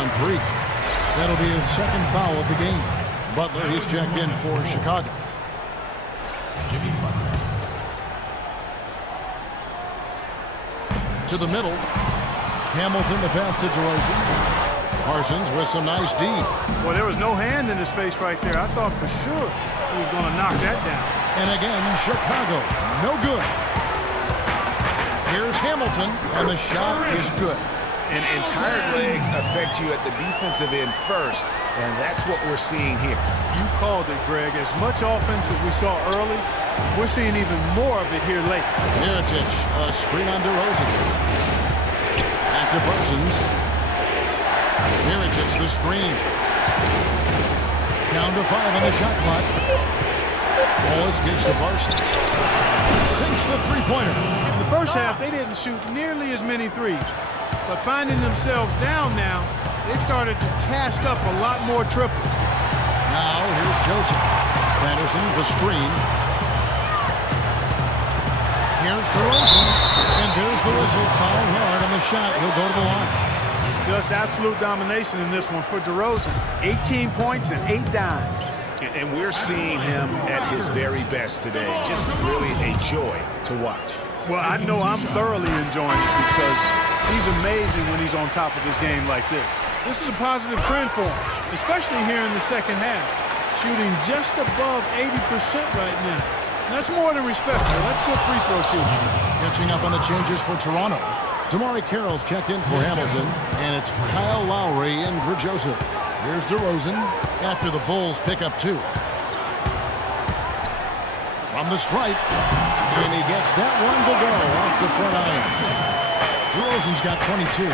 on 3. That'll be his second foul of the game. Butler, he's checked in for Chicago. Jimmy Butler. To the middle. Hamilton, the pass to DeRozan. Parsons with some nice D. Well, there was no hand in his face right there. I thought for sure he was going to knock that down. And again, Chicago, no good. Here's Hamilton, and the shot is good. And tired legs affect you at the defensive end first, and that's what we're seeing here. You called it, Greg. As much offense as we saw early, we're seeing even more of it here late. Mirotic, a screen on DeRozan. Back to Parsons. Mirotic, the screen. Down to 5 on the shot clock. Wallace gets to Parsons. Sinks the three-pointer. In the first half, they didn't shoot nearly as many threes. But finding themselves down now, they've started to cast up a lot more triples. Now, here's Joseph. Anderson, the screen. Here's DeRozan. And there's the whistle. Foul hard on the shot. He'll go to the line. Just absolute domination in this one for DeRozan. 18 points and 8 dimes. And we're seeing him at his very best today. Just really a joy to watch. Well, I know I'm thoroughly enjoying it because he's amazing when he's on top of his game like this. This is a positive trend for him, especially here in the second half. Shooting just above 80% right now. And that's more than respectable. That's good free throw shooting. Catching up on the changes for Toronto. Damari Carroll's checked in for Hamilton, and it's Kyle Lowry in for Joseph. Here's DeRozan after the Bulls pick up 2. From the stripe, and he gets that one to go off the front iron. DeRozan's got 22.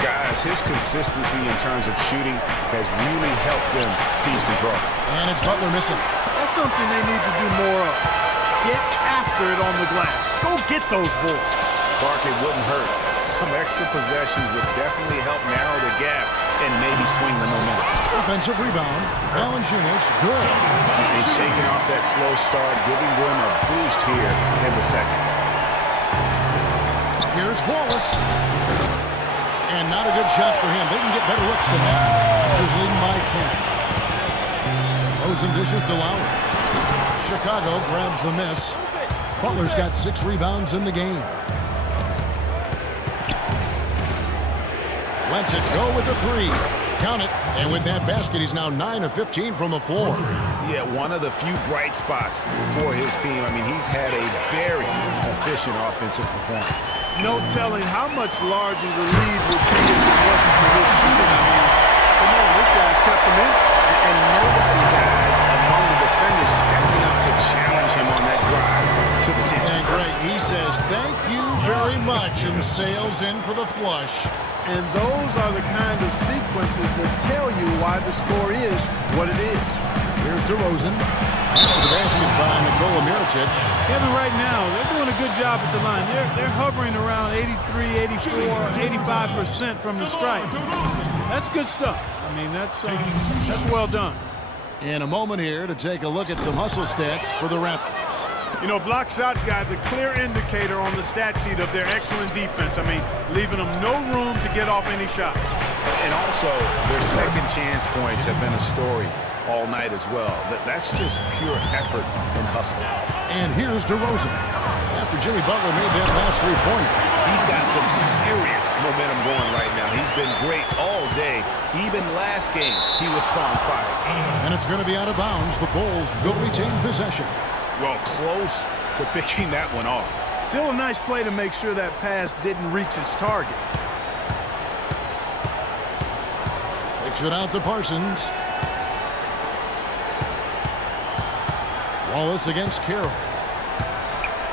Guys, his consistency in terms of shooting has really helped them seize control. And it's Butler missing. That's something they need to do more of. Get after it on the glass. Go get those balls. Clark, it wouldn't hurt. Some extra possessions would definitely help narrow the gap and maybe swing the momentum. Offensive rebound. Valanciunas, good. And shaking off that slow start, giving them a boost here in the second. Here's Wallace. And not a good shot for him. They can get better looks than that. Raptors leading by 10. Rosen dishes to Lowry. Chicago grabs the miss. Butler's got 6 rebounds in the game. Lets it go with the 3. Count it. And with that basket, he's now 9 of 15 from the floor. Yeah, one of the few bright spots for his team. I mean, he's had a very efficient offensive performance. No telling how much larger the lead would be if it wasn't for his shooting. I mean, come on, this guy's kept him in. And nobody, guys, among the defenders stepping up to challenge him on that drive to the 10. And Greg, he says, thank you very much, and sails in for the flush. And those are the kind of sequences that tell you why the score is what it is. Here's DeRozan. After the basket by Nikola Mirotic. Kevin, right now, they're doing a good job at the line. They're hovering around 83, 84, 85% from the stripe. That's good stuff. I mean, that's well done. In a moment here to take a look at some hustle stats for the Raptors. You know, block shots, guys, a clear indicator on the stat sheet of their excellent defense. I mean, leaving them no room to get off any shots. And also, their second chance points have been a story all night as well. That's just pure effort and hustle. And here's DeRozan. After Jimmy Butler made that last 3-pointer. He's got some serious momentum going right now. He's been great all day. Even last game, he was on fire. And it's going to be out of bounds. The Bulls will retain possession. Well, close to picking that one off. Still a nice play to make sure that pass didn't reach its target. Kicks it out to Parsons. Wallace against Carroll.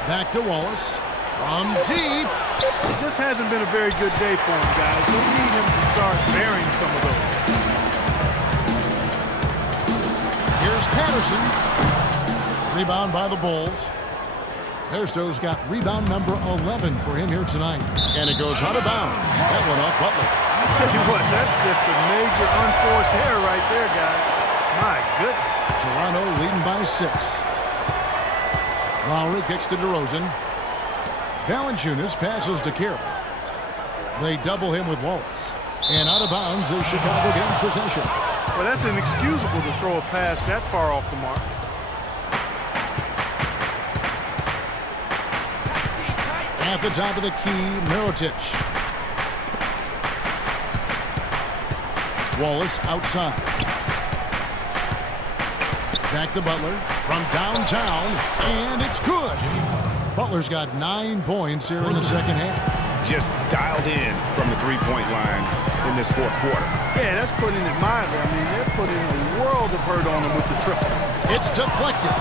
Back to Wallace. From deep. It just hasn't been a very good day for him, guys. They need him to start bearing some of those. Here's Patterson. Rebound by the Bulls. Bairstow's got rebound number 11 for him here tonight. And it goes out of bounds. That one off Butler. I tell you what, that's just a major unforced error right there, guys. My goodness. Toronto leading by 6. Lowry kicks to DeRozan. Valanciunas passes to Carroll. They double him with Wallace. And out of bounds as Chicago gains possession. Well, that's inexcusable to throw a pass that far off the mark. At the top of the key, Mirotic. Wallace outside. Back to Butler from downtown, and it's good. Butler's got 9 points here in the second half. Just dialed in from the three-point line in this fourth quarter. Yeah, that's putting it mildly. I mean, they're putting a world of hurt on him with the triple. It's deflected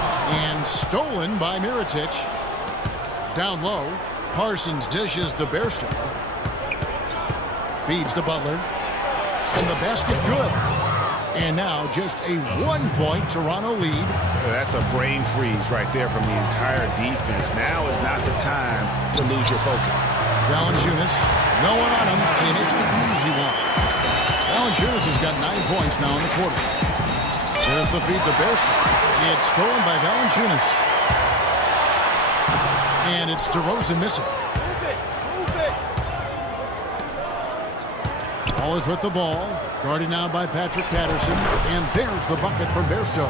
and stolen by Mirotic. Down low, Parsons dishes to Bairstow. Feeds to Butler. And the basket good. And now just a 1-point Toronto lead. That's a brain freeze right there from the entire defense. Now is not the time to lose your focus. Valanciunas, no one on him, and he makes the easy one. Valanciunas has got 9 points now in the quarter. There's the feed to Bairstow. It's stolen by Valanciunas. And it's DeRozan missing. Wallace with the ball. Guarded now by Patrick Patterson. And there's the bucket from Bairstow.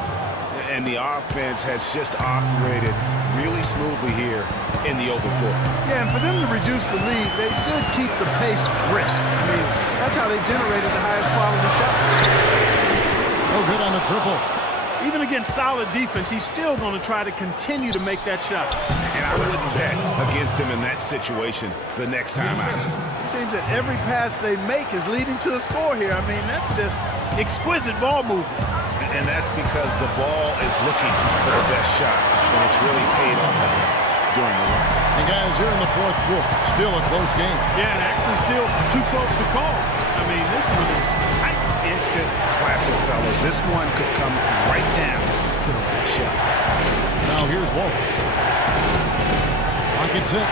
And the offense has just operated really smoothly here in the open floor. Yeah, and for them to reduce the lead, they should keep the pace brisk. I mean, that's how they generated the highest quality shot. No good on the triple. Even against solid defense, he's still going to try to continue to make that shot. And I wouldn't bet against him in that situation the next time out. It seems that every pass they make is leading to a score here. I mean, that's just exquisite ball movement. And that's because the ball is looking for the best shot, and it's really paid off during the run. And guys, here in the fourth quarter, still a close game. Yeah, and actually still too close to call. I mean, this one is tight. Instant classic, fellas. This one could come right down to the last shot. Now here's Wallace. Lock at 6.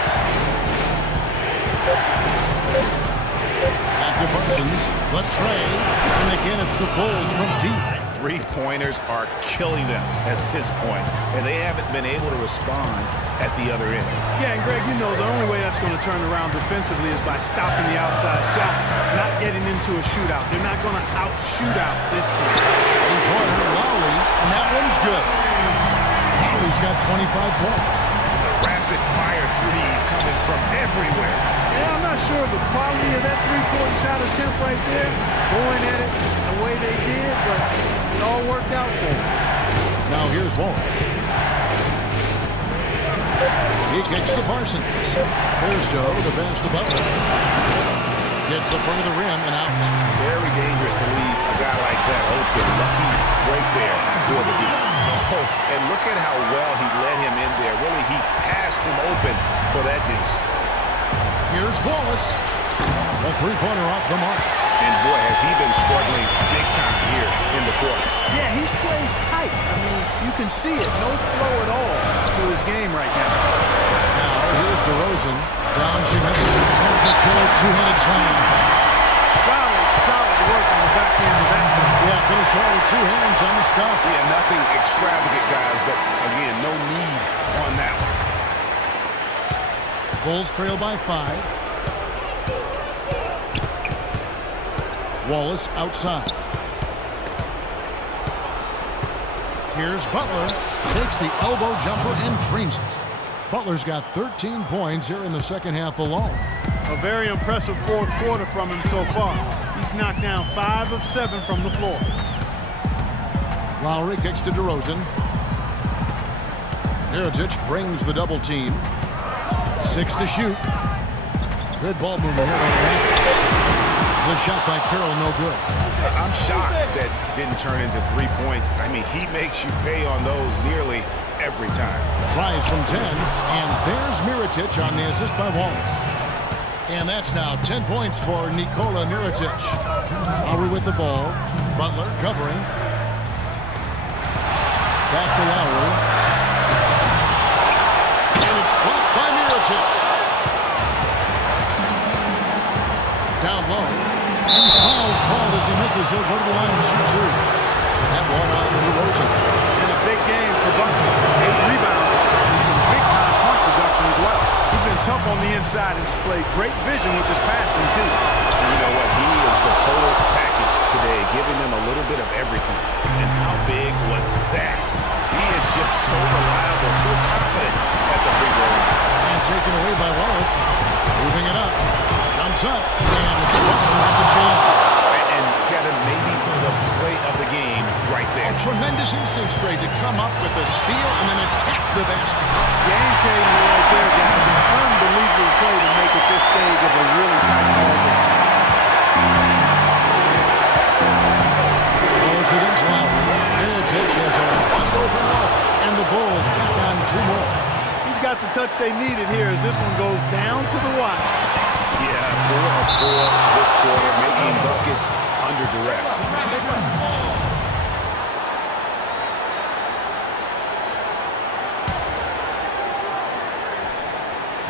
Back to Parsons. The tray. And again, it's the Bulls from deep. Three-pointers are killing them at this point, and they haven't been able to respond at the other end. Yeah, and Greg, you know the only way that's going to turn around defensively is by stopping the outside shot, not getting into a shootout. They're not going to out-shoot out this team. Three-pointer, Lowry, and that one's good. Lowry's got 25 points. The rapid-fire threes coming from everywhere. Yeah, I'm not sure of the quality of that three-point shot attempt right there, going at it the way they did, but it all worked out for him. Now here's Wallace. He kicks to Parsons. There's Joe, the pass to Butler. Gets the front of the rim and out. Very dangerous to leave a guy like that open. Lucky right there for the deep. Oh, and look at how well he led him in there. Really, he passed him open for that deuce. Here's Wallace. The three-pointer off the mark. And boy, has he been struggling big time here in the quarter. Yeah, he's played tight. I mean, you can see it. No flow at all to his game right now. Now here's DeRozan. Valanciunas. There's the killer two-handed slam. Solid work on the back end of that one. Yeah, finish well with 2 hands on the stuff. Yeah, nothing extravagant, guys, but again, no need on that one. Bulls trail by 5. Wallace outside. Here's Butler. Takes the elbow jumper and drains it. Butler's got 13 points here in the second half alone. A very impressive fourth quarter from him so far. He's knocked down 5 of 7 from the floor. Lowry kicks to DeRozan. Mirotic brings the double team. 6 to shoot. Good ball movement here on the right. The shot by Carroll, no good. I'm shocked that didn't turn into 3 points. I mean, he makes you pay on those nearly every time. Tries from 10, and there's Mirotic on the assist by Wallace. And that's now 10 points for Nikola Mirotic. Lowry with the ball. Butler covering. Back to Lowry. And it's blocked by Mirotic. Down low. And foul called as he misses. He'll go to the line and shoot 2. That one on DeRozan. In a big game for Butler. 8 rebounds and some big-time point production as well. He's been tough on the inside and displayed great vision with his passing, too. You know what? He is the tremendous instincts, Greg, to come up with the steal and then attack the basket. Game changer right there, guys. An unbelievable play to make at this stage of a really tight ball game. Goes against Lowry. Mirotic has a wide open look, and the Bulls tack on 2 more. He's got the touch they needed here as this one goes down to the wire. Yeah, 4 of 4 this quarter, making buckets under duress.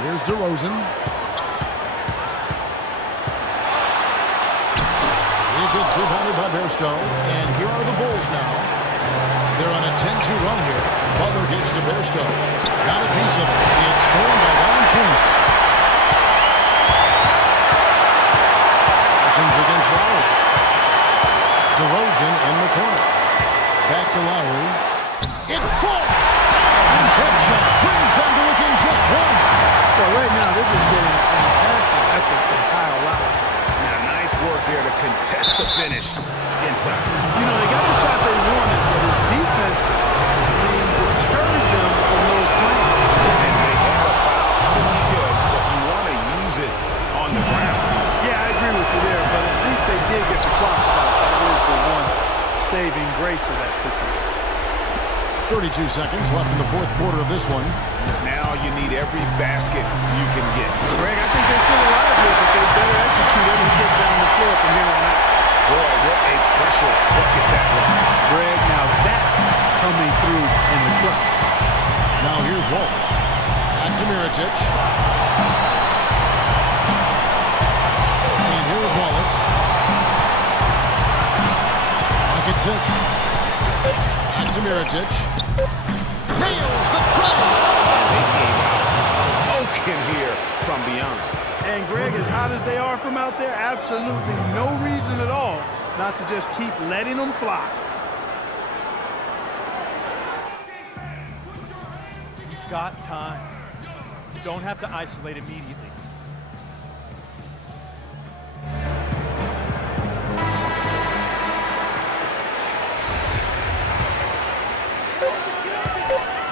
Here's DeRozan. He gets rebounded by Bairstow, and here are the Bulls now. They're on a 10-2 run here. Butler gets to Bairstow. Got a piece of it. It's stolen by Valanciunas. Against Lowry. DeRozan in the corner. Back to Lowry. It falls! And headshot brings them to within just 1. Well, right now, they're just getting a fantastic effort from Kyle Lowry. Now, nice work there to contest the finish inside. You know, they got the shot they wanted, but his defense, deterred them from those plays. And they had a foul to be good, but you want to use it on the ground. Yeah, I agree with you there, but at least they did get the clock stopped. That is the one saving grace of that situation. 32 seconds left in the 4th quarter of this one. Now you need every basket you can get. Greg, I think they're still alive here, but they better execute every kick down the floor from here on out. Boy, what a pressure bucket that was. Greg, now that's coming through in the clutch. Now here's Wallace. Back to Mirotic. And here's Wallace. Back at 6. Back to Mirotic. Nails the try. And they came out smoking here from beyond. And Greg, as hot as they are from out there, absolutely no reason at all not to just keep letting them fly. You've got time. You don't have to isolate immediately.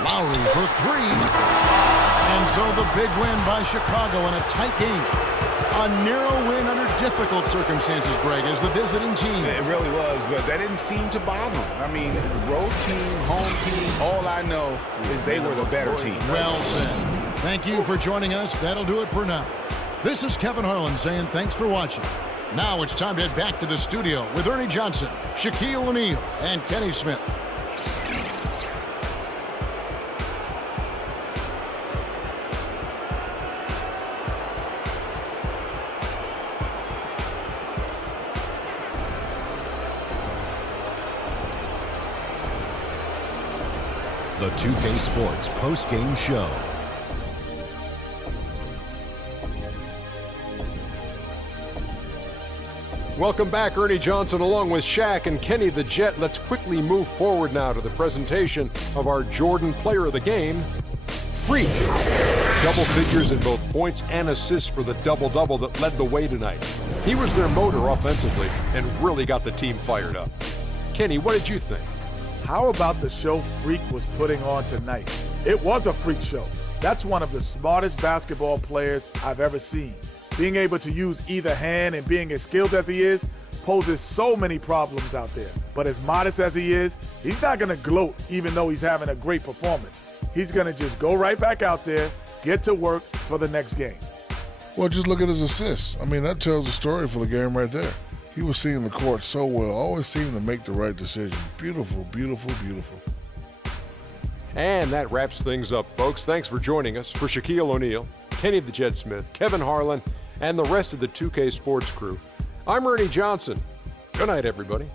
Lowry for 3. And so the big win by Chicago in a tight game. A narrow win under difficult circumstances, Greg, as the visiting team. It really was, but that didn't seem to bother them. I mean, road team, home team, all I know is they were the better team. Well said. Thank you for joining us. That'll do it for now. This is Kevin Harlan saying thanks for watching. Now it's time to head back to the studio with Ernie Johnson, Shaquille O'Neal, and Kenny Smith. The 2K Sports post-game show. Welcome back, Ernie Johnson, along with Shaq and Kenny the Jet. Let's quickly move forward now to the presentation of our Jordan Player of the Game, Freak. Double figures in both points and assists for the double-double that led the way tonight. He was their motor offensively and really got the team fired up. Kenny, what did you think? How about the show Freak was putting on tonight? It was a freak show. That's one of the smartest basketball players I've ever seen. Being able to use either hand and being as skilled as he is poses so many problems out there. But as modest as he is, he's not going to gloat even though he's having a great performance. He's going to just go right back out there, get to work for the next game. Well, just look at his assists. I mean, that tells the story for the game right there. He was seeing the court so well, always seemed to make the right decision. Beautiful, beautiful, beautiful. And that wraps things up, folks. Thanks for joining us. For Shaquille O'Neal, Kenny the Jet Smith, Kevin Harlan, and the rest of the 2K Sports crew, I'm Ernie Johnson. Good night, everybody.